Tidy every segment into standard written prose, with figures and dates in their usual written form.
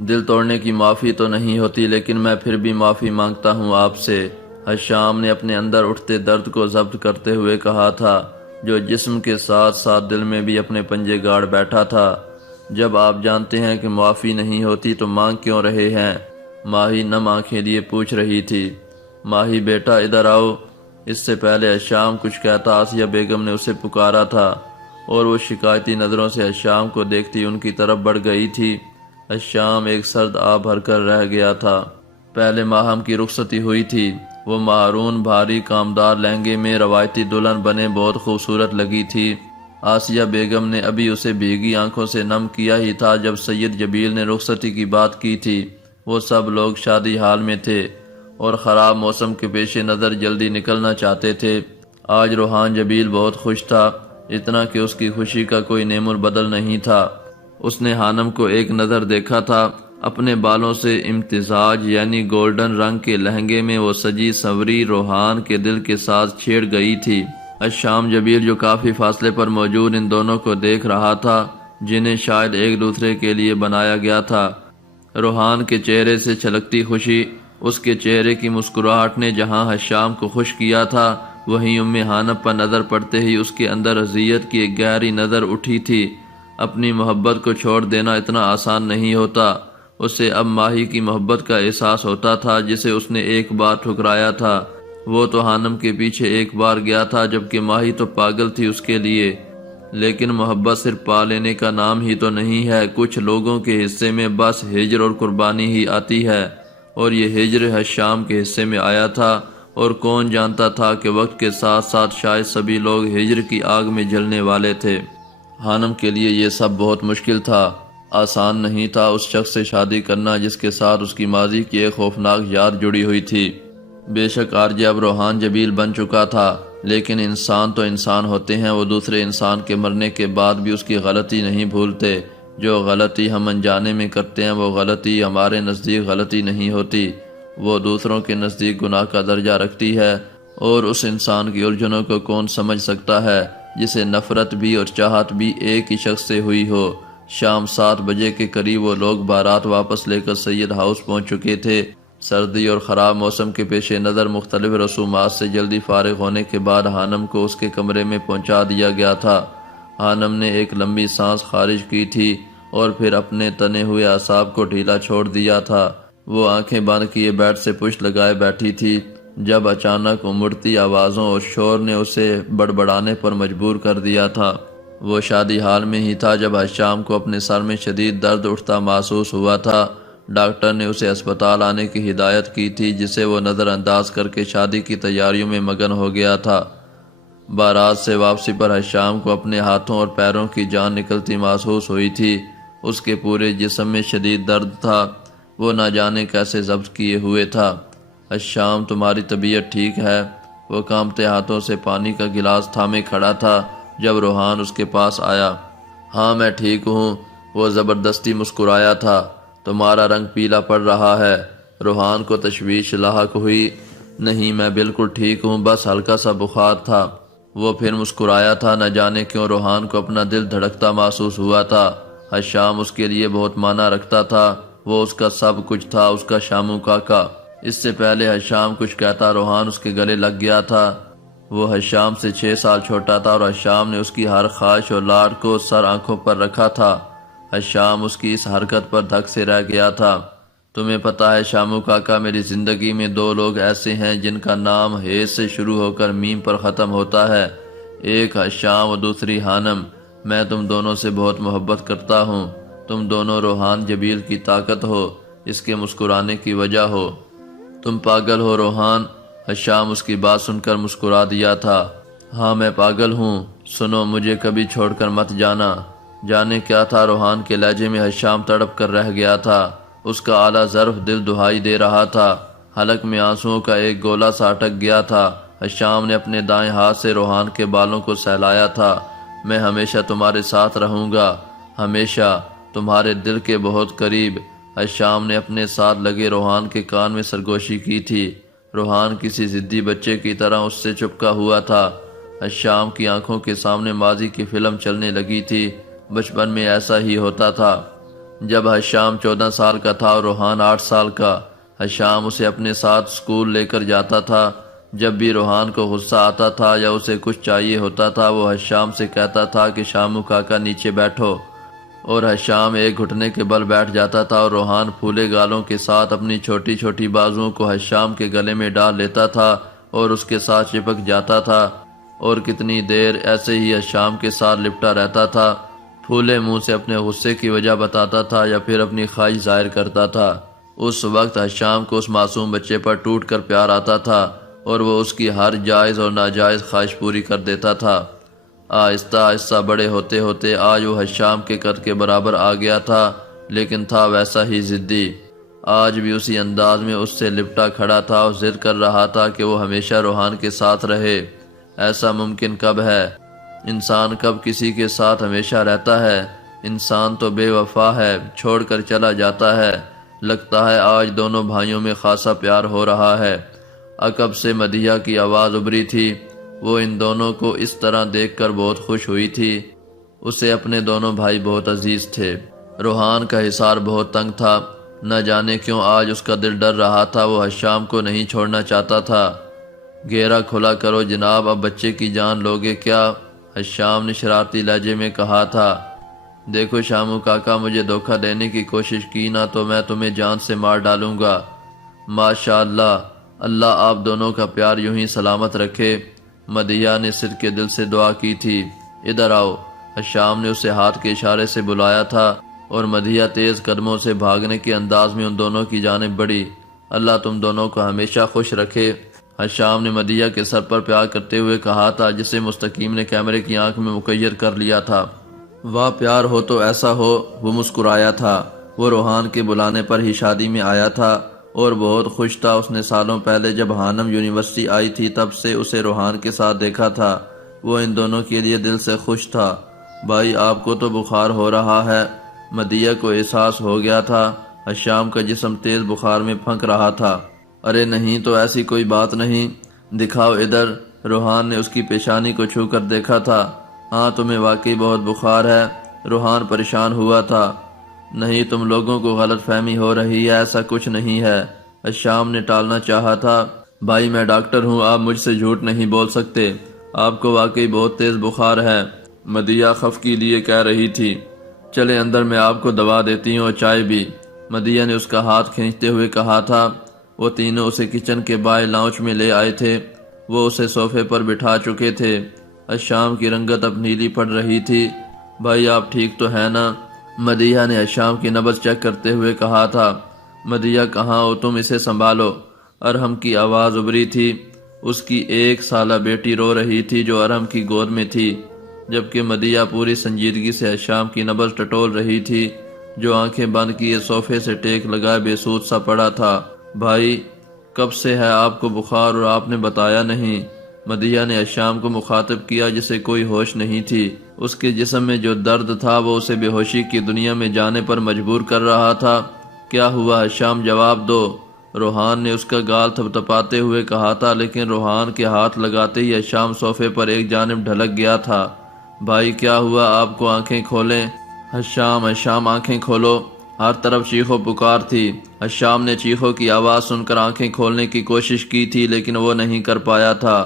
دل توڑنے کی معافی تو نہیں ہوتی، لیکن میں پھر بھی معافی مانگتا ہوں آپ سے۔ حشام نے اپنے اندر اٹھتے درد کو ضبط کرتے ہوئے کہا تھا، جو جسم کے ساتھ ساتھ دل میں بھی اپنے پنجے گاڑ بیٹھا تھا۔ جب آپ جانتے ہیں کہ معافی نہیں ہوتی تو مانگ کیوں رہے ہیں؟ ماہی نم آنکھیں لیے پوچھ رہی تھی۔ ماہی بیٹا ادھر آؤ۔ اس سے پہلے حشام کچھ کہتا آسیہ بیگم نے اسے پکارا تھا، اور وہ شکایتی نظروں سے حشام کو دیکھتی ان کی طرف بڑھ گئی تھی۔ حشام ایک سرد آب بھر کر رہ گیا تھا۔ پہلے ماہم کی رخصتی ہوئی تھی۔ وہ مہرون بھاری کامدار لہنگے میں روایتی دلہن بنے بہت خوبصورت لگی تھی۔ آسیہ بیگم نے ابھی اسے بھیگی آنکھوں سے نم کیا ہی تھا جب سید جبیل نے رخصتی کی بات کی تھی۔ وہ سب لوگ شادی حال میں تھے اور خراب موسم کے پیش نظر جلدی نکلنا چاہتے تھے۔ آج روحان جبیل بہت خوش تھا، اتنا کہ اس کی خوشی کا کوئی نعم البدل نہیں تھا۔ اس نے حانم کو ایک نظر دیکھا تھا۔ اپنے بالوں سے امتزاج یعنی گولڈن رنگ کے لہنگے میں وہ سجی سنوری روحان کے دل کے ساتھ چھیڑ گئی تھی۔ حشام جبیل جو کافی فاصلے پر موجود ان دونوں کو دیکھ رہا تھا، جنہیں شاید ایک دوسرے کے لیے بنایا گیا تھا۔ روحان کے چہرے سے چھلکتی خوشی، اس کے چہرے کی مسکراہٹ نے جہاں حشام کو خوش کیا تھا، وہیں حانم پر نظر پڑتے ہی اس کے اندر اذیت کی ایک گہری نظر اٹھی تھی۔ اپنی محبت کو چھوڑ دینا اتنا آسان نہیں ہوتا۔ اسے اب ماہی کی محبت کا احساس ہوتا تھا جسے اس نے ایک بار ٹھکرایا تھا۔ وہ تو حانم کے پیچھے ایک بار گیا تھا، جبکہ ماہی تو پاگل تھی اس کے لیے۔ لیکن محبت صرف پا لینے کا نام ہی تو نہیں ہے۔ کچھ لوگوں کے حصے میں بس ہجر اور قربانی ہی آتی ہے، اور یہ ہجر حشام کے حصے میں آیا تھا، اور کون جانتا تھا کہ وقت کے ساتھ ساتھ شاید سبھی لوگ ہجر کی آگ میں جلنے والے تھے۔ حانم کے لیے یہ سب بہت مشکل تھا۔ آسان نہیں تھا اس شخص سے شادی کرنا جس کے ساتھ اس کی ماضی کی ایک خوفناک یاد جڑی ہوئی تھی۔ بے شک آرجے اب روحان جبیل بن چکا تھا، لیکن انسان تو انسان ہوتے ہیں۔ وہ دوسرے انسان کے مرنے کے بعد بھی اس کی غلطی نہیں بھولتے۔ جو غلطی ہم انجانے میں کرتے ہیں وہ غلطی ہمارے نزدیک غلطی نہیں ہوتی، وہ دوسروں کے نزدیک گناہ کا درجہ رکھتی ہے۔ اور اس انسان کی الجھنوں کو کون سمجھ سکتا ہے جسے نفرت بھی اور چاہت بھی ایک ہی شخص سے ہوئی ہو۔ شام 7 بجے کے قریب وہ لوگ بارات واپس لے کر سید ہاؤس پہنچ چکے تھے۔ سردی اور خراب موسم کے پیش نظر مختلف رسومات سے جلدی فارغ ہونے کے بعد حانم کو اس کے کمرے میں پہنچا دیا گیا تھا۔ حانم نے ایک لمبی سانس خارج کی تھی اور پھر اپنے تنے ہوئے اعصاب کو ڈھیلا چھوڑ دیا تھا۔ وہ آنکھیں بند کیے بیڈ سے پشت لگائے بیٹھی تھی جب اچانک امڑتی آوازوں اور شور نے اسے بڑبڑانے پر مجبور کر دیا تھا۔ وہ شادی حال میں ہی تھا جب حشام کو اپنے سر میں شدید درد اٹھتا محسوس ہوا تھا۔ ڈاکٹر نے اسے اسپتال آنے کی ہدایت کی تھی، جسے وہ نظر انداز کر کے شادی کی تیاریوں میں مگن ہو گیا تھا۔ بارات سے واپسی پر حشام کو اپنے ہاتھوں اور پیروں کی جان نکلتی محسوس ہوئی تھی۔ اس کے پورے جسم میں شدید درد تھا، وہ نہ جانے کیسے ضبط کیے ہوئے تھا۔ حشام تمہاری طبیعت ٹھیک ہے؟ وہ کانپتے ہاتھوں سے پانی کا گلاس تھامے کھڑا تھا جب روحان اس کے پاس آیا۔ ہاں میں ٹھیک ہوں، وہ زبردستی مسکرایا تھا۔ تمہارا رنگ پیلا پڑ رہا ہے۔ روحان کو تشویش لاحق ہوئی۔ نہیں میں بالکل ٹھیک ہوں، بس ہلکا سا بخار تھا۔ وہ پھر مسکرایا تھا۔ نہ جانے کیوں روحان کو اپنا دل دھڑکتا محسوس ہوا تھا۔ حشام اس کے لیے بہت معنی رکھتا تھا، وہ اس کا سب کچھ تھا، اس کا شامو کاکا۔ اس سے پہلے حشام کچھ کہتا روحان اس کے گلے لگ گیا تھا۔ وہ حشام سے 6 سال چھوٹا تھا اور حشام نے اس کی ہر خواہش اور لاڈ کو سر آنکھوں پر رکھا تھا۔ حشام اس کی اس حرکت پر دھک سے رہ گیا تھا۔ تمہیں پتہ ہے شامو کاکا، میری زندگی میں 2 لوگ ایسے ہیں جن کا نام ہ سے شروع ہو کر میم پر ختم ہوتا ہے، ایک حشام اور دوسری حانم۔ میں تم دونوں سے بہت محبت کرتا ہوں۔ تم دونوں روحان جبیل کی طاقت ہو، اس کے مسکرانے کی وجہ ہو۔ تم پاگل ہو روحان؟ حشام اس کی بات سن کر مسکرا دیا تھا۔ ہاں میں پاگل ہوں۔ سنو، مجھے کبھی چھوڑ کر مت جانا۔ جانے کیا تھا؟ روحان کے لہجے میں حشام تڑپ کر رہ گیا تھا۔ اس کا اعلیٰ ظرف دل دہائی دے رہا تھا۔ حلق میں آنسوؤں کا ایک گولا سا اٹک گیا تھا۔ حشام نے اپنے دائیں ہاتھ سے روحان کے بالوں کو سہلایا تھا۔ میں ہمیشہ تمہارے ساتھ رہوں گا، ہمیشہ، تمہارے دل کے بہت قریب۔ حشام نے اپنے ساتھ لگے روحان کے کان میں سرگوشی کی تھی۔ روحان کسی ضدی بچے کی طرح اس سے چپکا ہوا تھا۔ حشام کی آنکھوں کے سامنے ماضی کی فلم چلنے لگی تھی۔ بچپن میں ایسا ہی ہوتا تھا۔ جب حشام 14 سال کا تھا اور روحان 8 سال کا، حشام اسے اپنے ساتھ اسکول لے کر جاتا تھا۔ جب بھی روحان کو غصہ آتا تھا یا اسے کچھ چاہیے ہوتا تھا، وہ حشام سے کہتا تھا کہ شامو کاکا نیچے بیٹھو، اور حشام ایک گھٹنے کے بل بیٹھ جاتا تھا اور روحان پھولے گالوں کے ساتھ اپنی چھوٹی چھوٹی بازوؤں کو حشام کے گلے میں ڈال لیتا تھا اور اس کے ساتھ چپک جاتا تھا، اور کتنی دیر ایسے ہی حشام کے ساتھ لپٹا رہتا تھا۔ پھولے منہ سے اپنے غصے کی وجہ بتاتا تھا یا پھر اپنی خواہش ظاہر کرتا تھا۔ اس وقت حشام کو اس معصوم بچے پر ٹوٹ کر پیار آتا تھا اور وہ اس کی ہر جائز اور ناجائز خواہش پوری کر دیتا تھا۔ آہستہ آہستہ بڑے ہوتے ہوتے آج وہ حشام کے قد کے برابر آ گیا تھا، لیکن تھا ویسا ہی ضدی۔ آج بھی اسی انداز میں اس سے لپٹا کھڑا تھا اور ضد کر رہا تھا کہ وہ ہمیشہ روحان کے ساتھ رہے۔ ایسا ممکن کب ہے؟ انسان کب کسی کے ساتھ ہمیشہ رہتا ہے؟ انسان تو بے وفا ہے، چھوڑ کر چلا جاتا ہے۔ لگتا ہے آج دونوں بھائیوں میں خاصا پیار ہو رہا ہے۔ عقب سے مدیحہ کی آواز ابھری تھی۔ وہ ان دونوں کو اس طرح دیکھ کر بہت خوش ہوئی تھی۔ اسے اپنے دونوں بھائی بہت عزیز تھے۔ روحان کا حصار بہت تنگ تھا، نہ جانے کیوں آج اس کا دل ڈر رہا تھا۔ وہ حشام کو نہیں چھوڑنا چاہتا تھا۔ گھیرا کھلا کرو جناب، اب بچے کی جان لوگے کیا؟ حشام نے شرارتی لہجے میں کہا تھا۔ دیکھو شامو کاکا، مجھے دھوکہ دینے کی کوشش کی نہ تو میں تمہیں جان سے مار ڈالوں گا۔ ماشاء اللہ، اللہ آپ دونوں کا پیار یوں ہی سلامت رکھے۔ مدیحہ نے سر کے دل سے دعا کی تھی۔ ادھر آؤ، حشام نے اسے ہاتھ کے اشارے سے بلایا تھا اور مدیحہ تیز قدموں سے بھاگنے کے انداز میں ان دونوں کی جانب بڑھی۔ اللہ تم دونوں کو ہمیشہ خوش رکھے، حشام نے مدیحہ کے سر پر پیار کرتے ہوئے کہا تھا، جسے مستقیم نے کیمرے کی آنکھ میں مقیر کر لیا تھا۔ واہ پیار ہو تو ایسا ہو۔ وہ مسکرایا تھا۔ وہ روحان کے بلانے پر ہی شادی میں آیا تھا اور بہت خوش تھا۔ اس نے سالوں پہلے جب ہانم یونیورسٹی آئی تھی تب سے اسے روحان کے ساتھ دیکھا تھا۔ وہ ان دونوں کے لیے دل سے خوش تھا۔ بھائی آپ کو تو بخار ہو رہا ہے۔ مدیحہ کو احساس ہو گیا تھا حشام کا جسم تیز بخار میں پھنک رہا تھا۔ ارے نہیں تو ایسی کوئی بات نہیں، دکھاؤ ادھر۔ روحان نے اس کی پیشانی کو چھو کر دیکھا تھا۔ ہاں تمہیں واقعی بہت بخار ہے۔ روحان پریشان ہوا تھا۔ نہیں تم لوگوں کو غلط فہمی ہو رہی ہے، ایسا کچھ نہیں ہے۔ حشام نے ٹالنا چاہا تھا۔ بھائی میں ڈاکٹر ہوں، آپ مجھ سے جھوٹ نہیں بول سکتے، آپ کو واقعی بہت تیز بخار ہے، مدیحہ خف کے لیے کہہ رہی تھی۔ چلے اندر، میں آپ کو دوا دیتی ہوں اور چائے بھی، مدیحہ نے اس کا ہاتھ کھینچتے ہوئے کہا تھا۔ وہ تینوں اسے کچن کے بائیں لاؤنج میں لے آئے تھے۔ وہ اسے صوفے پر بٹھا چکے تھے۔ حشام کی رنگت اب نیلی پڑ رہی تھی۔ بھائی آپ ٹھیک تو ہے نا؟ مدیحہ نے حشام کی نبض چیک کرتے ہوئے کہا تھا۔ مدیحہ کہاں ہو تم، اسے سنبھالو۔ ارحم کی آواز ابھری تھی۔ اس کی 1 سالہ بیٹی رو رہی تھی جو ارحم کی گود میں تھی، جبکہ مدیحہ پوری سنجیدگی سے حشام کی نبض ٹٹول رہی تھی، جو آنکھیں بند کیے صوفے سے ٹیک لگائے بے سود سا پڑا تھا۔ بھائی کب سے ہے آپ کو بخار اور آپ نے بتایا نہیں؟ مدیحہ نے حشام کو مخاطب کیا جسے کوئی ہوش نہیں تھی۔ اس کے جسم میں جو درد تھا وہ اسے بے ہوشی کی دنیا میں جانے پر مجبور کر رہا تھا۔ کیا ہوا حشام، جواب دو، روحان نے اس کا گال تھپتھپاتے ہوئے کہا تھا، لیکن روحان کے ہاتھ لگاتے ہی حشام صوفے پر ایک جانب ڈھلک گیا تھا۔ بھائی کیا ہوا آپ کو، آنکھیں کھولیں۔ حشام آنکھیں کھولو۔ ہر طرف چیخو پکار تھی۔ حشام نے چیخوں کی آواز سن کر آنکھیں کھولنے کی کوشش کی تھی، لیکن وہ نہیں کر پایا تھا۔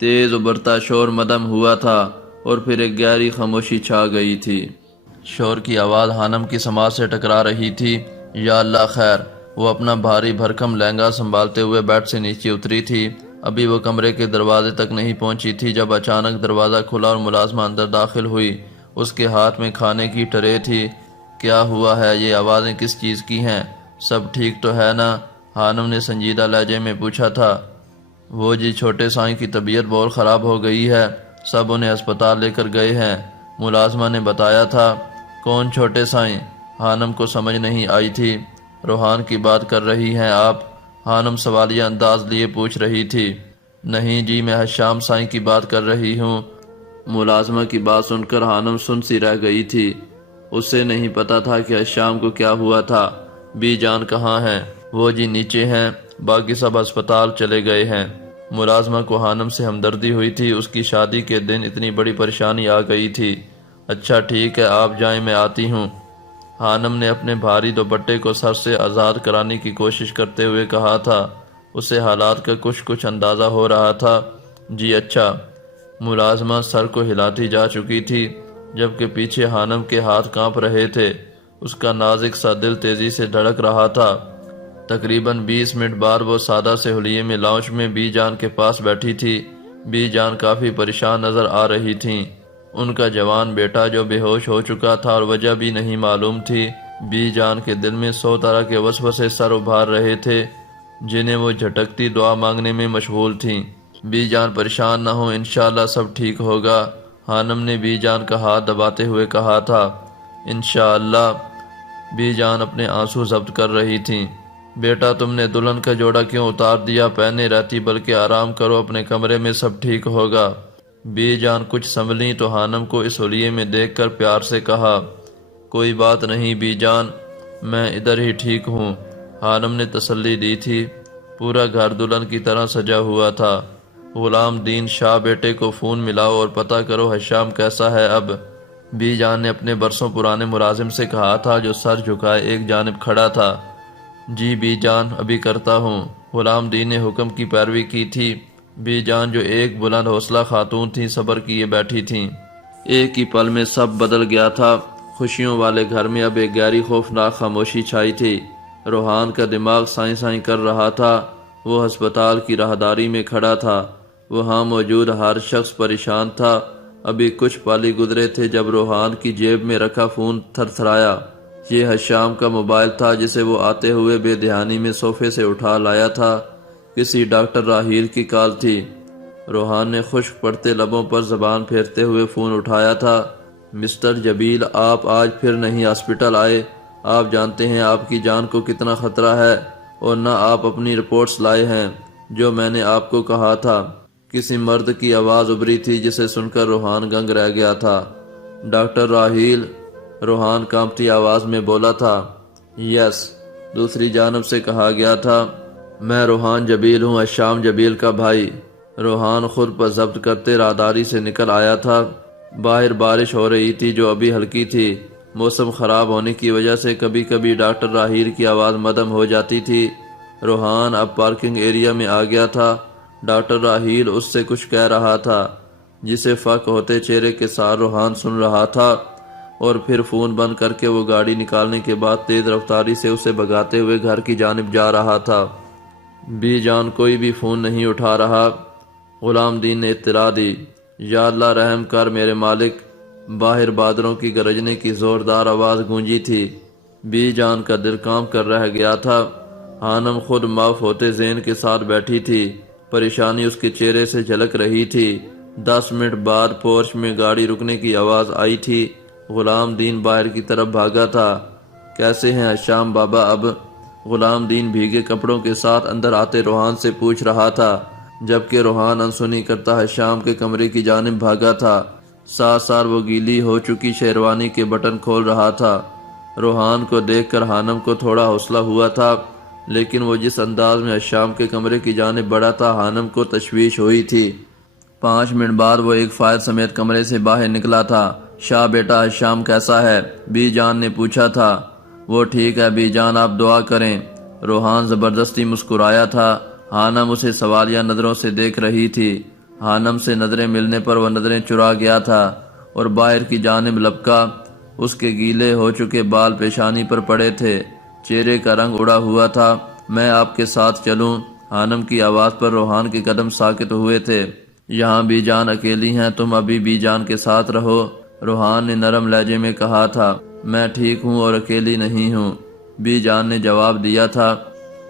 تیز ابھرتا شور مدم ہوا تھا اور پھر ایک گہری خاموشی چھا گئی تھی۔ شور کی آواز ہانم کی سماعت سے ٹکرا رہی تھی۔ یا اللہ خیر! وہ اپنا بھاری بھرکم لہنگا سنبھالتے ہوئے بیڈ سے نیچے اتری تھی۔ ابھی وہ کمرے کے دروازے تک نہیں پہنچی تھی جب اچانک دروازہ کھلا اور ملازمہ اندر داخل ہوئی۔ اس کے ہاتھ میں کھانے کی ٹرے تھی۔ کیا ہوا ہے؟ یہ آوازیں کس چیز کی ہیں؟ سب ٹھیک تو ہے نا؟ ہانم نے سنجیدہ لہجے میں پوچھا تھا۔ وہ جی چھوٹے سائیں کی طبیعت بہت خراب ہو گئی ہے، سب انہیں ہسپتال لے کر گئے ہیں، ملازمہ نے بتایا تھا۔ کون چھوٹے سائیں؟ ہانم کو سمجھ نہیں آئی تھی۔ روحان کی بات کر رہی ہیں آپ؟ ہانم سوالیہ انداز لیے پوچھ رہی تھی۔ نہیں جی، میں حشام سائیں کی بات کر رہی ہوں۔ ملازمہ کی بات سن کر ہانم سن سی رہ گئی تھی۔ اسے نہیں پتا تھا کہ حشام کو کیا ہوا تھا۔ بی جان کہاں ہیں؟ وہ جی نیچے ہیں، باقی سب ہسپتال چلے گئے ہیں۔ ملازمہ کو ہانم سے ہمدردی ہوئی تھی، اس کی شادی کے دن اتنی بڑی پریشانی آ گئی تھی۔ اچھا ٹھیک ہے، آپ جائیں، میں آتی ہوں۔ خانم نے اپنے بھاری دوپٹے کو سر سے آزاد کرانے کی کوشش کرتے ہوئے کہا تھا۔ اسے حالات کا کچھ اندازہ ہو رہا تھا۔ جی اچھا۔ ملازمہ سر کو ہلاتی جا چکی تھی، جبکہ پیچھے خانم کے ہاتھ کانپ رہے تھے۔ اس کا نازک سا دل تیزی سے دھڑک رہا تھا۔ تقریباً 20 منٹ بعد وہ سادہ سے حلیے میں لاؤنج میں بی جان کے پاس بیٹھی تھی۔ بی جان کافی پریشان نظر آ رہی تھیں۔ ان کا جوان بیٹا جو بے ہوش ہو چکا تھا اور وجہ بھی نہیں معلوم تھی۔ بی جان کے دل میں 100 طرح کے وسوسے سر ابھار رہے تھے، جنہیں وہ جھٹکتی دعا مانگنے میں مشغول تھیں۔ بی جان پریشان نہ ہو، انشاءاللہ سب ٹھیک ہوگا، خانم نے بی جان کا ہاتھ دباتے ہوئے کہا تھا۔ انشاءاللہ۔ بی جان اپنے آنسو ضبط کر رہی تھیں۔ بیٹا تم نے دلہن کا جوڑا کیوں اتار دیا؟ پہنے رہتی، بلکہ آرام کرو اپنے کمرے میں، سب ٹھیک ہوگا۔ بی جان کچھ سنبھلیں تو خانم کو اس حلیے میں دیکھ کر پیار سے کہا، کوئی بات نہیں بی جان، میں ادھر ہی ٹھیک ہوں۔ خانم نے تسلی دی تھی۔ پورا گھر دلہن کی طرح سجا ہوا تھا۔ غلام دین شاہ، بیٹے کو فون ملاؤ اور پتہ کرو حشام کیسا ہے اب۔ بی جان نے اپنے برسوں پرانے ملازم سے کہا تھا، جو سر جھکائے ایک جانب کھڑا تھا۔ جی بی جان، ابھی کرتا ہوں۔ غلام دین نے حکم کی پیروی کی تھی۔ بی جان جو ایک بلند حوصلہ خاتون تھیں، صبر کیے بیٹھی تھیں۔ ایک ہی پل میں سب بدل گیا تھا۔ خوشیوں والے گھر میں اب ایک گہری خوفناک خاموشی چھائی تھی۔ روحان کا دماغ سائیں سائیں کر رہا تھا۔ وہ ہسپتال کی راہداری میں کھڑا تھا۔ وہاں موجود ہر شخص پریشان تھا۔ ابھی کچھ پل ہی گزرے تھے جب روحان کی جیب میں رکھا فون تھر تھرایا۔ یہ حشام کا موبائل تھا، جسے وہ آتے ہوئے بے دہانی میں صوفے سے اٹھا لایا تھا۔ کسی ڈاکٹر راہیل کی کال تھی۔ روحان نے خشک پڑتے لبوں پر زبان پھیرتے ہوئے فون اٹھایا تھا۔ مسٹر جبیل، آپ آج پھر نہیں ہاسپٹل آئے؟ آپ جانتے ہیں آپ کی جان کو کتنا خطرہ ہے، اور نہ آپ اپنی رپورٹس لائے ہیں جو میں نے آپ کو کہا تھا۔ کسی مرد کی آواز ابھری تھی، جسے سن کر روحان گنگ رہ گیا تھا۔ ڈاکٹر راہیل، روحان کانپتی آواز میں بولا تھا۔ یس، دوسری جانب سے کہا گیا تھا۔ میں روحان جبیل ہوں، حشام جبیل کا بھائی۔ روحان خود پر ضبط کرتے راہداری سے نکل آیا تھا۔ باہر بارش ہو رہی تھی، جو ابھی ہلکی تھی۔ موسم خراب ہونے کی وجہ سے کبھی کبھی ڈاکٹر راہیل کی آواز مدھم ہو جاتی تھی۔ روحان اب پارکنگ ایریا میں آ گیا تھا۔ ڈاکٹر راہیل اس سے کچھ کہہ رہا تھا، جسے فق ہوتے چہرے کے ساتھ روحان سن رہا تھا، اور پھر فون بند کر کے وہ گاڑی نکالنے کے بعد تیز رفتاری سے اسے بھگاتے ہوئے گھر کی جانب جا رہا تھا۔ بی جان کوئی بھی فون نہیں اٹھا رہا۔ غلام دین نے اطلاع دی، یا اللہ رحم کر میرے مالک۔ باہر بادروں کی گرجنے کی زوردار آواز گونجی تھی۔ بی جان کا دل کانپ کر رہ گیا تھا۔ خانم خود معاف ہوتے ذہن کے ساتھ بیٹھی تھی۔ پریشانی اس کے چہرے سے جھلک رہی تھی۔ 10 منٹ بعد پورچ میں گاڑی رکنے کی آواز آئی تھی۔ غلام دین باہر کی طرف بھاگا تھا۔ کیسے ہیں حشام بابا اب؟ غلام دین بھیگے کپڑوں کے ساتھ اندر آتے روحان سے پوچھ رہا تھا، جبکہ روحان انسنی کرتا حشام کے کمرے کی جانب بھاگا تھا۔ ساتھ ساتھ وہ گیلی ہو چکی شیروانی کے بٹن کھول رہا تھا۔ روحان کو دیکھ کر خانم کو تھوڑا حوصلہ ہوا تھا، لیکن وہ جس انداز میں حشام کے کمرے کی جانب بڑھا تھا، خانم کو تشویش ہوئی تھی۔ 5 منٹ بعد وہ ایک فائل سمیت کمرے سے باہر نکلا تھا۔ شاہ بیٹا، حشام کیسا ہے؟ بی جان نے پوچھا تھا۔ وہ ٹھیک ہے بی جان، آپ دعا کریں۔ روحان زبردستی مسکرایا تھا۔ خانم اسے سوالیہ نظروں سے دیکھ رہی تھی۔ خانم سے نظریں ملنے پر وہ نظریں چرا گیا تھا اور باہر کی جانب لپکا۔ اس کے گیلے ہو چکے بال پیشانی پر پڑے تھے، چہرے کا رنگ اڑا ہوا تھا۔ میں آپ کے ساتھ چلوں؟ خانم کی آواز پر روحان کے قدم ساکت ہوئے تھے۔ یہاں بی جان اکیلی ہیں، تم ابھی بی جان کے ساتھ رہو، روحان نے نرم لہجے میں کہا تھا۔ میں ٹھیک ہوں اور اکیلی نہیں ہوں، بی جان نے جواب دیا تھا۔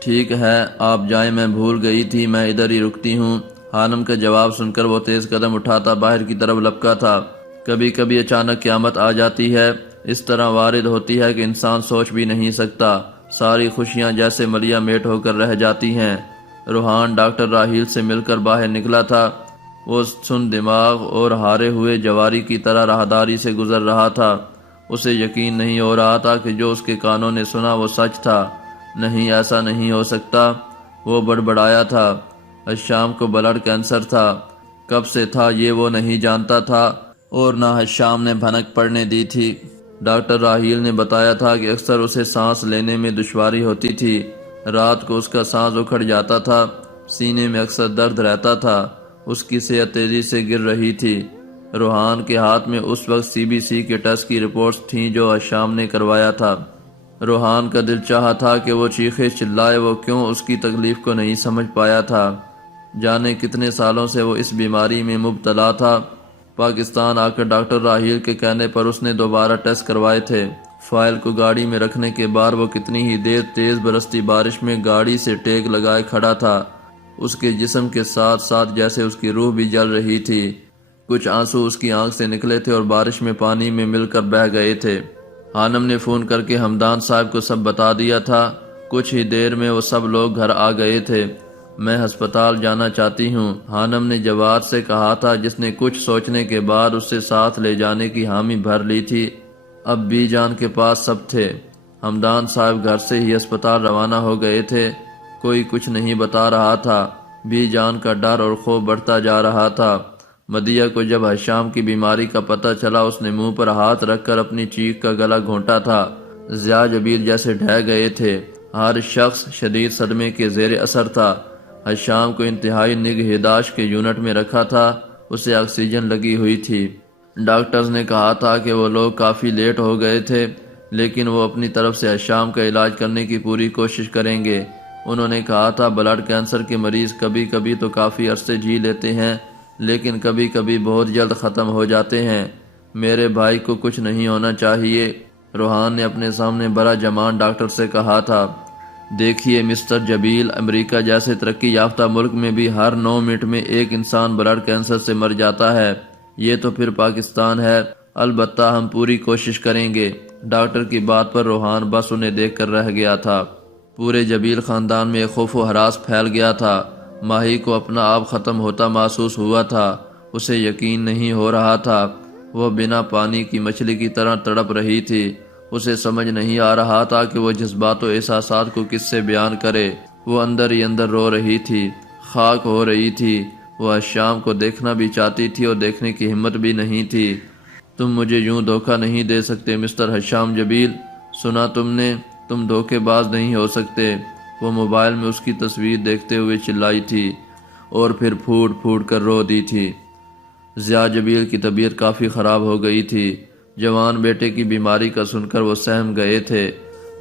ٹھیک ہے، آپ جائیں، میں بھول گئی تھی، میں ادھر ہی رکتی ہوں۔ خانم کا جواب سن کر وہ تیز قدم اٹھاتا باہر کی طرف لپکا تھا۔ کبھی کبھی اچانک قیامت آ جاتی ہے، اس طرح وارد ہوتی ہے کہ انسان سوچ بھی نہیں سکتا۔ ساری خوشیاں جیسے ملیا میٹ ہو کر رہ جاتی ہیں۔ روحان ڈاکٹر راہیل سے مل کر باہر نکلا تھا۔ وہ سن دماغ اور ہارے ہوئے جواری کی طرح راہداری سے گزر رہا تھا۔ اسے یقین نہیں ہو رہا تھا کہ جو اس کے کانوں نے سنا وہ سچ تھا۔ نہیں، ایسا نہیں ہو سکتا، وہ بڑبڑایا تھا۔ حشام کو بلڈ کینسر تھا۔ کب سے تھا یہ وہ نہیں جانتا تھا، اور نہ حشام نے بھنک پڑنے دی تھی۔ ڈاکٹر راحیل نے بتایا تھا کہ اکثر اسے سانس لینے میں دشواری ہوتی تھی، رات کو اس کا سانس اکھڑ جاتا تھا، سینے میں اکثر درد رہتا تھا، اس کی صحت تیزی سے گر رہی تھی۔ روحان کے ہاتھ میں اس وقت CBC کے ٹیسٹ کی رپورٹس تھیں جو حشام نے کروایا تھا۔ روحان کا دل چاہا تھا کہ وہ چیخے چلائے، وہ کیوں اس کی تکلیف کو نہیں سمجھ پایا تھا۔ جانے کتنے سالوں سے وہ اس بیماری میں مبتلا تھا۔ پاکستان آ کر ڈاکٹر راحیل کے کہنے پر اس نے دوبارہ ٹیسٹ کروائے تھے۔ فائل کو گاڑی میں رکھنے کے بعد وہ کتنی ہی دیر تیز برستی بارش میں گاڑی سے ٹیک لگائے کھڑا تھا، اس کے جسم کے ساتھ ساتھ جیسے اس کی روح بھی جل رہی تھی۔ کچھ آنسو اس کی آنکھ سے نکلے تھے اور بارش میں پانی میں مل کر بہہ گئے تھے۔ خانم نے فون کر کے حمدان صاحب کو سب بتا دیا تھا۔ کچھ ہی دیر میں وہ سب لوگ گھر آ گئے تھے۔ میں ہسپتال جانا چاہتی ہوں، خانم نے جواد سے کہا تھا، جس نے کچھ سوچنے کے بعد اس سے ساتھ لے جانے کی حامی بھر لی تھی۔ اب بی جان کے پاس سب تھے۔ حمدان صاحب گھر سے ہی ہسپتال روانہ ہو گئے تھے۔ کوئی کچھ نہیں بتا رہا تھا۔ بی جان کا ڈر اور خوف بڑھتا جا رہا تھا۔ مدیہ کو جب حشام کی بیماری کا پتہ چلا، اس نے منہ پر ہاتھ رکھ کر اپنی چیخ کا گلا گھونٹا تھا۔ ضیاء جبیل جیسے ڈھہ گئے تھے۔ ہر شخص شدید صدمے کے زیر اثر تھا۔ حشام کو انتہائی نگہداشت کے یونٹ میں رکھا تھا، اسے آکسیجن لگی ہوئی تھی۔ ڈاکٹرز نے کہا تھا کہ وہ لوگ کافی لیٹ ہو گئے تھے، لیکن وہ اپنی طرف سے حشام کا علاج کرنے کی پوری کوشش کریں گے۔ انہوں نے کہا تھا بلڈ کینسر کے مریض کبھی کبھی تو کافی عرصے جی لیتے ہیں، لیکن کبھی کبھی بہت جلد ختم ہو جاتے ہیں۔ میرے بھائی کو کچھ نہیں ہونا چاہیے، روحان نے اپنے سامنے بڑا جوان ڈاکٹر سے کہا تھا۔ دیکھیے مسٹر جبیل، امریکہ جیسے ترقی یافتہ ملک میں بھی ہر 9 منٹ میں ایک انسان بلڈ کینسر سے مر جاتا ہے۔ یہ تو پھر پاکستان ہے۔ البتہ ہم پوری کوشش کریں گے۔ ڈاکٹر کی بات پر روحان بس انہیں دیکھ کر رہ گیا تھا۔ پورے جبیل خاندان میں خوف و ہراس پھیل گیا تھا۔ ماہی کو اپنا آپ ختم ہوتا محسوس ہوا تھا۔ اسے یقین نہیں ہو رہا تھا۔ وہ بنا پانی کی مچھلی کی طرح تڑپ رہی تھی۔ اسے سمجھ نہیں آ رہا تھا کہ وہ جذبات و احساسات کو کس سے بیان کرے۔ وہ اندر ہی اندر رو رہی تھی، خاک ہو رہی تھی۔ وہ حشام کو دیکھنا بھی چاہتی تھی اور دیکھنے کی ہمت بھی نہیں تھی۔ تم مجھے یوں دھوکہ نہیں دے سکتے مسٹر حشام جبیل، سنا تم نے؟ تم دھوکے باز نہیں ہو سکتے۔ وہ موبائل میں اس کی تصویر دیکھتے ہوئے چلائی تھی اور پھر پھوٹ پھوٹ کر رو دی تھی۔ ضیاء جبیل کی طبیعت کافی خراب ہو گئی تھی۔ جوان بیٹے کی بیماری کا سن کر وہ سہم گئے تھے۔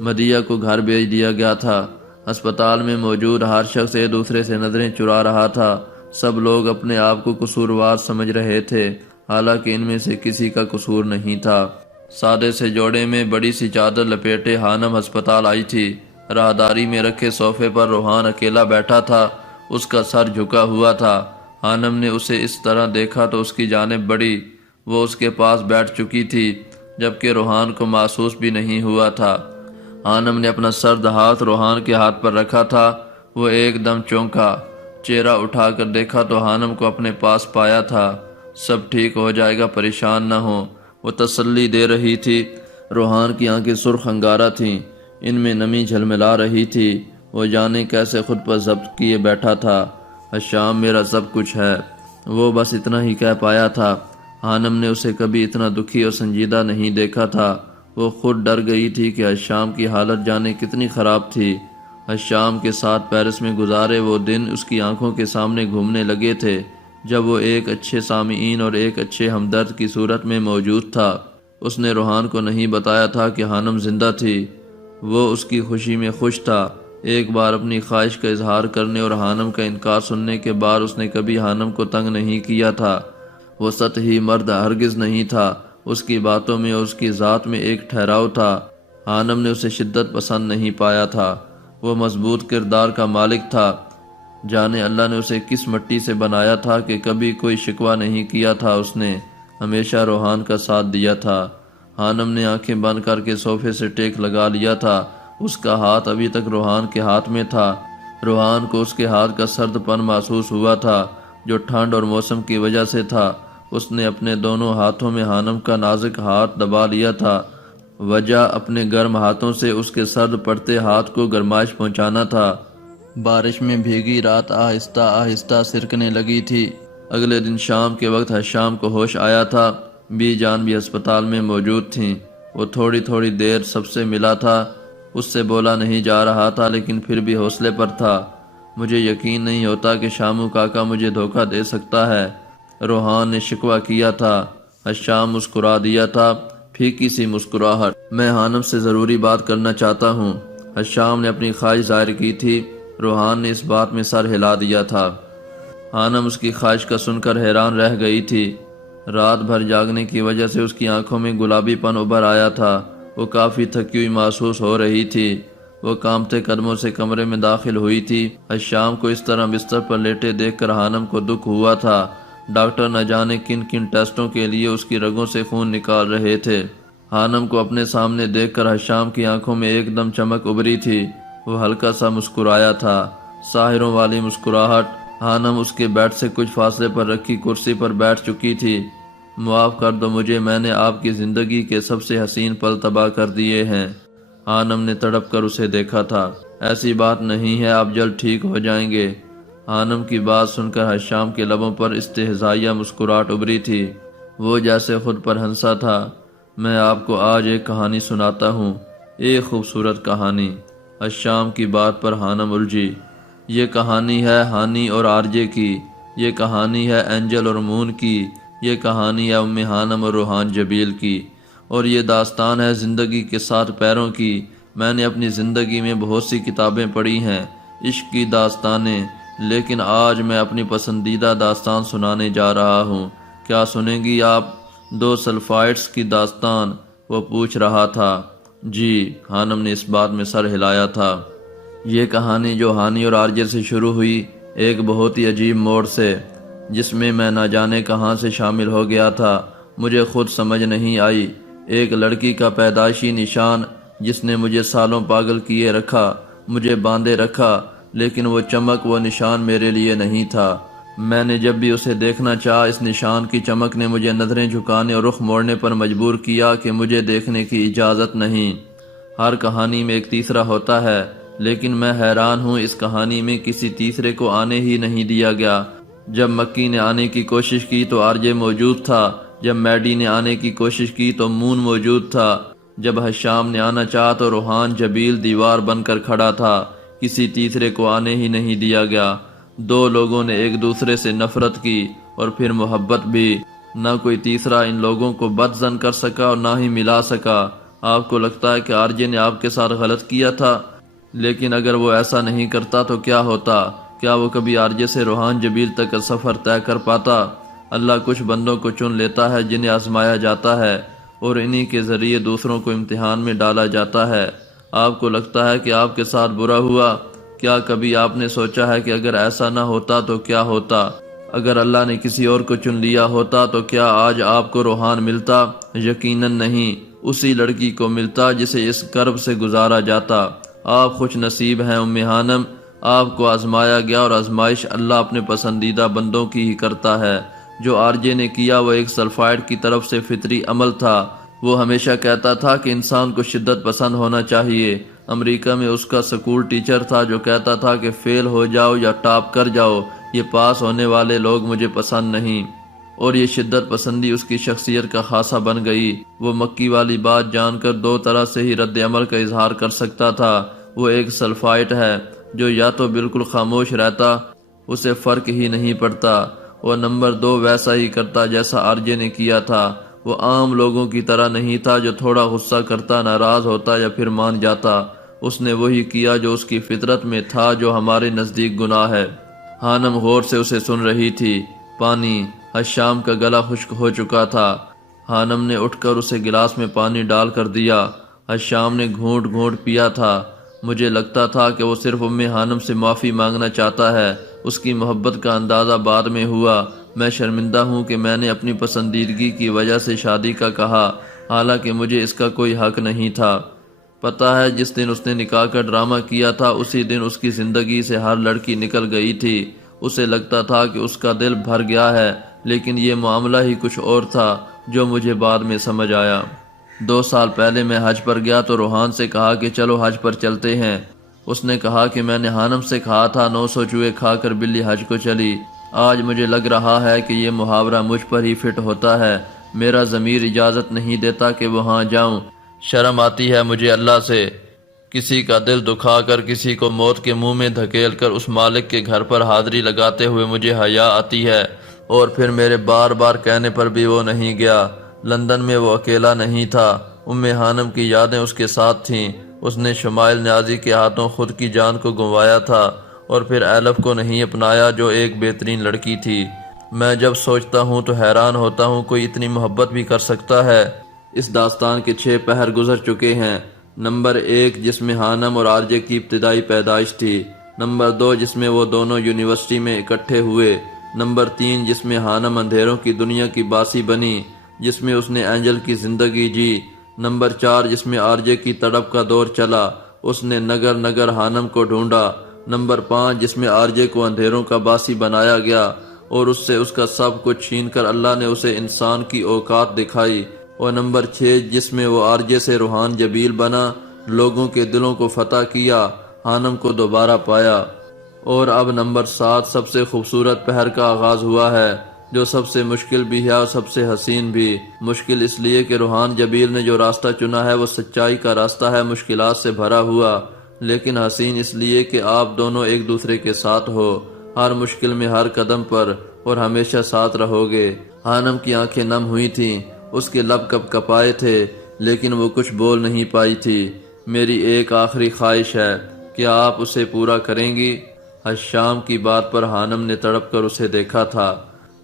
مدیہ کو گھر بھیج دیا گیا تھا۔ ہسپتال میں موجود ہر شخص ایک دوسرے سے نظریں چرا رہا تھا۔ سب لوگ اپنے آپ کو قصوروار سمجھ رہے تھے، حالانکہ ان میں سے کسی کا قصور نہیں تھا۔ سادے سے جوڑے میں بڑی سی چادر لپیٹے خانم ہسپتال آئی تھی۔ راہداری میں رکھے صوفے پر روحان اکیلا بیٹھا تھا، اس کا سر جھکا ہوا تھا۔ خانم نے اسے اس طرح دیکھا تو اس کی جانب بڑھی۔ وہ اس کے پاس بیٹھ چکی تھی، جبکہ روحان کو محسوس بھی نہیں ہوا تھا۔ خانم نے اپنا سرد ہاتھ روحان کے ہاتھ پر رکھا تھا۔ وہ ایک دم چونکا، چہرہ اٹھا کر دیکھا تو خانم کو اپنے پاس پایا تھا۔ سب ٹھیک ہو جائے گا، پریشان نہ ہو، وہ تسلی دے رہی تھی۔ روحان کی آنکھیں سرخ انگارہ تھیں، ان میں نمی جھلملا رہی تھی۔ وہ جانے کیسے خود پر ضبط کیے بیٹھا تھا۔ حشام میرا سب کچھ ہے، وہ بس اتنا ہی کہہ پایا تھا۔ خانم نے اسے کبھی اتنا دکھی اور سنجیدہ نہیں دیکھا تھا۔ وہ خود ڈر گئی تھی کہ حشام کی حالت جانے کتنی خراب تھی۔ حشام کے ساتھ پیرس میں گزارے وہ دن اس کی آنکھوں کے سامنے گھومنے لگے تھے، جب وہ ایک اچھے سامعین اور ایک اچھے ہمدرد کی صورت میں موجود تھا۔ اس نے روحان کو نہیں بتایا تھا کہ خانم زندہ تھی۔ وہ اس کی خوشی میں خوش تھا۔ ایک بار اپنی خواہش کا اظہار کرنے اور خانم کا انکار سننے کے بعد اس نے کبھی خانم کو تنگ نہیں کیا تھا۔ وہ سطحی مرد ہرگز نہیں تھا۔ اس کی باتوں میں اور اس کی ذات میں ایک ٹھہراؤ تھا۔ خانم نے اسے شدت پسند نہیں پایا تھا۔ وہ مضبوط کردار کا مالک تھا۔ جانے اللہ نے اسے کس مٹی سے بنایا تھا کہ کبھی کوئی شکوہ نہیں کیا تھا۔ اس نے ہمیشہ روحان کا ساتھ دیا تھا۔ خانم نے آنکھیں بند کر کے صوفے سے ٹیک لگا لیا تھا۔ اس کا ہاتھ ابھی تک روحان کے ہاتھ میں تھا۔ روحان کو اس کے ہاتھ کا سرد پن محسوس ہوا تھا، جو ٹھنڈ اور موسم کی وجہ سے تھا۔ اس نے اپنے دونوں ہاتھوں میں خانم کا نازک ہاتھ دبا لیا تھا۔ وجہ اپنے گرم ہاتھوں سے اس کے سرد پڑتے ہاتھ کو گرمائش پہنچانا تھا۔ بارش میں بھیگی رات آہستہ آہستہ سرکنے لگی تھی۔ اگلے دن شام کے وقت حشام کو ہوش آیا تھا۔ بی جان بھی ہسپتال میں موجود تھیں۔ وہ تھوڑی تھوڑی دیر سب سے ملا تھا، اس سے بولا نہیں جا رہا تھا لیکن پھر بھی حوصلے پر تھا۔ مجھے یقین نہیں ہوتا کہ شامو کاکا مجھے دھوکہ دے سکتا ہے۔ روحان نے شکوہ کیا تھا۔ حشام مسکرا دیا تھا، پھیکی سی مسکراہٹ۔ میں حانم سے ضروری بات کرنا چاہتا ہوں۔ حشام نے اپنی خواہش ظاہر کی تھی۔ روحان نے اس بات میں سر ہلا دیا تھا۔ حانم اس کی خواہش کا سن کر حیران رہ گئی تھی۔ رات بھر جاگنے کی وجہ سے اس کی آنکھوں میں گلابی پن ابھر آیا تھا۔ وہ کافی تھکی ہوئی محسوس ہو رہی تھی۔ وہ کانپتے قدموں سے کمرے میں داخل ہوئی تھی۔ حشام کو اس طرح بستر پر لیٹے دیکھ کر حانم کو دکھ ہوا تھا۔ ڈاکٹر نہ جانے کن کن ٹیسٹوں کے لیے اس کی رگوں سے خون نکال رہے تھے۔ حانم کو اپنے سامنے دیکھ کر حشام کی آنکھوں میں ایک دم چمک ابھری تھی۔ وہ ہلکا سا مسکرایا تھا، ساحروں والی مسکراہٹ۔ حانم اس کے بیڈ سے کچھ فاصلے پر رکھی کرسی پر بیٹھ چکی تھی۔ معاف کر دو مجھے، میں نے آپ کی زندگی کے سب سے حسین پل تباہ کر دیے ہیں۔ حانم نے تڑپ کر اسے دیکھا تھا۔ ایسی بات نہیں ہے، آپ جلد ٹھیک ہو جائیں گے۔ حانم کی بات سن کر حشام کے لبوں پر استہزائیہ مسکراہٹ ابھری تھی۔ وہ جیسے خود پر ہنسا تھا۔ میں آپ کو آج ایک کہانی سناتا ہوں، ایک خوبصورت کہانی۔ حشام کی بات پر حانم الجھی۔ یہ کہانی ہے ہانی اور آرجے کی، یہ کہانی ہے اینجل اور مون کی، یہ کہانی ہے ام حانم اور روحان جبیل کی، اور یہ داستان ہے زندگی کے 7 پیروں کی۔ میں نے اپنی زندگی میں بہت سی کتابیں پڑھی ہیں، عشق کی داستانیں، لیکن آج میں اپنی پسندیدہ داستان سنانے جا رہا ہوں۔ کیا سنیں گی آپ؟ 2 سلفائٹس کی داستان، وہ پوچھ رہا تھا۔ جی، حانم نے اس بات میں سر ہلایا تھا۔ یہ کہانی جو ہانی اور آرجے سے شروع ہوئی، ایک بہت ہی عجیب موڑ سے، جس میں میں نہ جانے کہاں سے شامل ہو گیا تھا، مجھے خود سمجھ نہیں آئی۔ ایک لڑکی کا پیدائشی نشان جس نے مجھے سالوں پاگل کیے رکھا، مجھے باندھے رکھا، لیکن وہ چمک، وہ نشان میرے لیے نہیں تھا۔ میں نے جب بھی اسے دیکھنا چاہا، اس نشان کی چمک نے مجھے نظریں جھکانے اور رخ موڑنے پر مجبور کیا کہ مجھے دیکھنے کی اجازت نہیں۔ ہر کہانی میں ایک تیسرا ہوتا ہے، لیکن میں حیران ہوں اس کہانی میں کسی تیسرے کو آنے ہی نہیں دیا گیا۔ جب مکی نے آنے کی کوشش کی تو آرجے موجود تھا، جب میڈی نے آنے کی کوشش کی تو مون موجود تھا، جب حشام نے آنا چاہا تو روحان جبیل دیوار بن کر کھڑا تھا۔ کسی تیسرے کو آنے ہی نہیں دیا گیا۔ 2 لوگوں نے ایک دوسرے سے نفرت کی اور پھر محبت بھی۔ نہ کوئی تیسرا ان لوگوں کو بدظن کر سکا اور نہ ہی ملا سکا۔ آپ کو لگتا ہے کہ آرجے نے آپ کے ساتھ غلط کیا تھا، لیکن اگر وہ ایسا نہیں کرتا تو کیا ہوتا؟ کیا وہ کبھی آرجے سے روحان جبیل تک کا سفر طے کر پاتا؟ اللہ کچھ بندوں کو چن لیتا ہے جنہیں آزمایا جاتا ہے، اور انہی کے ذریعے دوسروں کو امتحان میں ڈالا جاتا ہے۔ آپ کو لگتا ہے کہ آپ کے ساتھ برا ہوا؟ کیا کبھی آپ نے سوچا ہے کہ اگر ایسا نہ ہوتا تو کیا ہوتا؟ اگر اللہ نے کسی اور کو چن لیا ہوتا تو کیا آج آپ کو روحان ملتا؟ یقیناً نہیں، اسی لڑکی کو ملتا جسے اس کرب سے گزارا جاتا۔ آپ خوش نصیب ہیں ام حانم، آپ کو آزمایا گیا، اور آزمائش اللہ اپنے پسندیدہ بندوں کی ہی کرتا ہے۔ جو آرجے نے کیا وہ ایک سلفائٹ کی طرف سے فطری عمل تھا۔ وہ ہمیشہ کہتا تھا کہ انسان کو شدت پسند ہونا چاہیے۔ امریکہ میں اس کا سکول ٹیچر تھا جو کہتا تھا کہ فیل ہو جاؤ یا ٹاپ کر جاؤ، یہ پاس ہونے والے لوگ مجھے پسند نہیں، اور یہ شدت پسندی اس کی شخصیت کا خاصہ بن گئی۔ وہ مکی والی بات جان کر 2 طرح سے ہی رد عمل کا اظہار کر سکتا تھا۔ وہ ایک سلفائٹ ہے جو یا تو بالکل خاموش رہتا، اسے فرق ہی نہیں پڑتا، اور نمبر 2 ویسا ہی کرتا جیسا آرجے نے کیا تھا۔ وہ عام لوگوں کی طرح نہیں تھا جو تھوڑا غصہ کرتا، ناراض ہوتا یا پھر مان جاتا۔ اس نے وہی کیا جو اس کی فطرت میں تھا، جو ہمارے نزدیک گناہ ہے۔ حانم غور سے اسے سن رہی تھی۔ پانی۔ حشام کا گلا خشک ہو چکا تھا۔ حانم نے اٹھ کر اسے گلاس میں پانی ڈال کر دیا۔ حشام نے گھونٹ گھونٹ پیا تھا۔ مجھے لگتا تھا کہ وہ صرف ام حانم سے معافی مانگنا چاہتا ہے۔ اس کی محبت کا اندازہ بعد میں ہوا۔ میں شرمندہ ہوں کہ میں نے اپنی پسندیدگی کی وجہ سے شادی کا کہا، حالانکہ مجھے اس کا کوئی حق نہیں تھا۔ پتہ ہے جس دن اس نے نکاح کا ڈرامہ کیا تھا، اسی دن اس کی زندگی سے ہر لڑکی نکل گئی تھی۔ اسے لگتا تھا کہ اس کا دل بھر گیا ہے، لیکن یہ معاملہ ہی کچھ اور تھا جو مجھے بعد میں سمجھ آیا۔ 2 سال پہلے میں حج پر گیا تو روحان سے کہا کہ چلو حج پر چلتے ہیں۔ اس نے کہا کہ میں نے حانم سے کہا تھا 900 چوہے کھا کر بلی حج کو چلی۔ آج مجھے لگ رہا ہے کہ یہ محاورہ مجھ پر ہی فٹ ہوتا ہے۔ میرا ضمیر اجازت نہیں دیتا کہ وہاں جاؤں۔ شرم آتی ہے مجھے اللہ سے، کسی کا دل دکھا کر کسی کو موت کے منہ میں دھکیل کر اس مالک کے گھر پر حاضری لگاتے ہوئے مجھے حیا آتی ہے، اور پھر میرے بار بار کہنے پر بھی وہ نہیں گیا۔ لندن میں وہ اکیلا نہیں تھا، ہانم کی یادیں اس کے ساتھ تھیں۔ اس نے شمائل نیازی کے ہاتھوں خود کی جان کو گنوایا تھا، اور پھر ایلف کو نہیں اپنایا جو ایک بہترین لڑکی تھی۔ میں جب سوچتا ہوں تو حیران ہوتا ہوں کوئی اتنی محبت بھی کر سکتا ہے۔ اس داستان کے 6 پہر گزر چکے ہیں۔ نمبر 1 جس میں ہانم اور آرجے کی ابتدائی پیدائش تھی۔ نمبر 2 جس میں وہ دونوں یونیورسٹی میں اکٹھے ہوئے۔ نمبر 3 جس میں ہانم اندھیروں کی دنیا کی باسی بنی، جس میں اس نے اینجل کی زندگی جی۔ نمبر 4 جس میں آرجے کی تڑپ کا دور چلا، اس نے نگر نگر ہانم کو ڈھونڈا۔ نمبر 5 جس میں آرجے کو اندھیروں کا باسی بنایا گیا، اور اس سے اس کا سب کچھ چھین کر اللہ نے اسے انسان کی اوقات دکھائی۔ اور نمبر 6 جس میں وہ آرجے سے روحان جبیل بنا، لوگوں کے دلوں کو فتح کیا، ہانم کو دوبارہ پایا۔ اور اب نمبر 7 سب سے خوبصورت پہر کا آغاز ہوا ہے، جو سب سے مشکل بھی ہے اور سب سے حسین بھی۔ مشکل اس لیے کہ روحان جبیل نے جو راستہ چنا ہے وہ سچائی کا راستہ ہے، مشکلات سے بھرا ہوا، لیکن حسین اس لیے کہ آپ دونوں ایک دوسرے کے ساتھ ہو، ہر مشکل میں، ہر قدم پر، اور ہمیشہ ساتھ رہو گے۔ ہانم کی آنکھیں نم ہوئی تھیں، اس کے لب کپ کپائے تھے، لیکن وہ کچھ بول نہیں پائی تھی۔ میری ایک آخری خواہش ہے، کیا آپ اسے پورا کریں گی؟ شام کی بات پر ہانم نے تڑپ کر اسے دیکھا تھا۔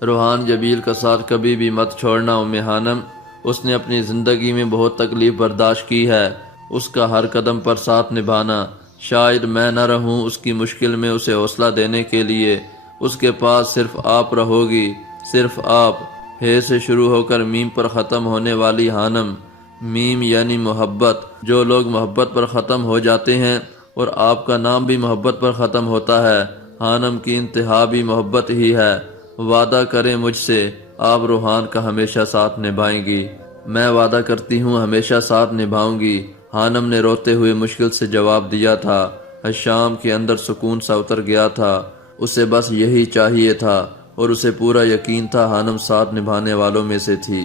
روحان جبیل کا ساتھ کبھی بھی مت چھوڑنا ہانم، اس نے اپنی زندگی میں بہت تکلیف برداشت کی ہے، اس کا ہر قدم پر ساتھ نبھانا۔ شاید میں نہ رہوں اس کی مشکل میں اسے حوصلہ دینے کے لیے، اس کے پاس صرف آپ رہو گی، صرف آپ۔ ہے سے شروع ہو کر میم پر ختم ہونے والی ہانم۔ میم یعنی محبت۔ جو لوگ محبت پر ختم ہو جاتے ہیں، اور آپ کا نام بھی محبت پر ختم ہوتا ہے، ہانم کی انتہا بھی محبت ہی ہے۔ وعدہ کریں مجھ سے، آپ روحان کا ہمیشہ ساتھ نبھائیں گی۔ میں وعدہ کرتی ہوں ہمیشہ ساتھ نبھاؤں گی، ہانم نے روتے ہوئے مشکل سے جواب دیا تھا۔ شام کے اندر سکون سا اتر گیا تھا، اسے بس یہی چاہیے تھا، اور اسے پورا یقین تھا ہانم ساتھ نبھانے والوں میں سے تھی۔